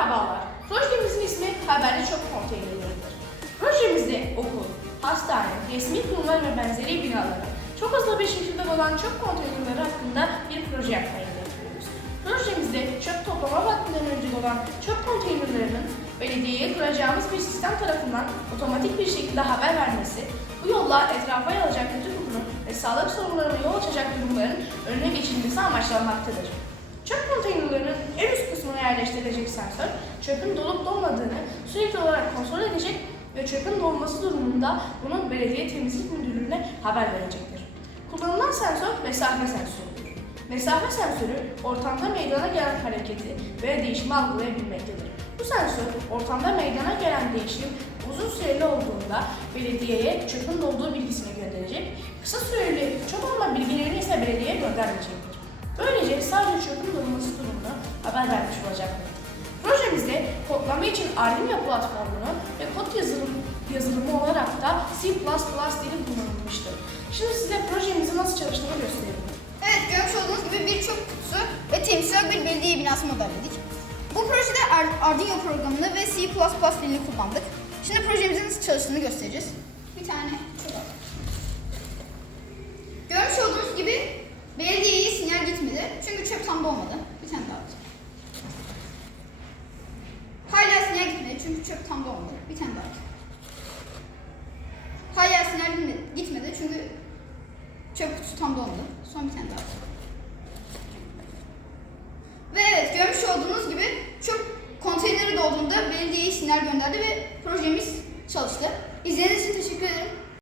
Merhabalar. Projemizin ismi Haberli Çöp Konteyneridir. Projemizde okul, hastane, resmi kurumlar ve benzeri binalara çok hızlı bir şekilde olan çöp konteynerleri hakkında bir proje yapmayı hedefliyoruz. Projemizde çöp toplama vaktinden önce olan çöp konteynerlerinin belediyeye kuracağımız bir sistem tarafından otomatik bir şekilde haber vermesi, bu yolla etrafa yayılacak kötü kokunun ve sağlık sorunlarına yol açacak durumların önüne geçilmesi amaçlanmaktadır. Yerleştirilecek sensör, çöpün dolup dolmadığını sürekli olarak kontrol edecek ve çöpün dolması durumunda bunun belediye temizlik müdürlüğüne haber verecektir. Kullanılan sensör mesafe sensörüdür. Mesafe sensörü ortamda meydana gelen hareketi ve değişimi algılayabilmektedir. Bu sensör ortamda meydana gelen değişim uzun süreli olduğunda belediyeye çöpün dolduğu bilgisini gönderecek, kısa süreli çöp alma bilgilerini ise belediyeye göndermeyecektir. Böylece sadece çöpün dolması durumunu haber vermiş olacaktır. Projemizde kodlama için Arduino platformunu ve kod yazılım, yazılımı olarak da C++ dili kullanılmıştır. Şimdi size projemizin nasıl çalıştığını göstereyim. Evet görmüş olduğunuz gibi bir çöp kutusu ve temsil bir belediye binası modelledik. Bu projede Ar- Arduino programını ve C++ dilini kullandık. Şimdi projemizin nasıl çalıştığını göstereceğiz. Bir tane çöp aldık. Görmüş olduğunuz gibi belediyeye sinyal gitmedi. Çünkü çöp tam dolmadı. Bir tane daha. Hala sinyal gitmedi çünkü çöp tam dolmadı. Bir tane daha. Hala sinyal gitmedi, çünkü çöp kutusu tam dolmadı. Son bir tane daha aldık. Ve evet görmüş olduğunuz gibi çöp konteyneri dolduğunda belediyeye sinyal gönderdi ve projemiz çalıştı. İzlediğiniz.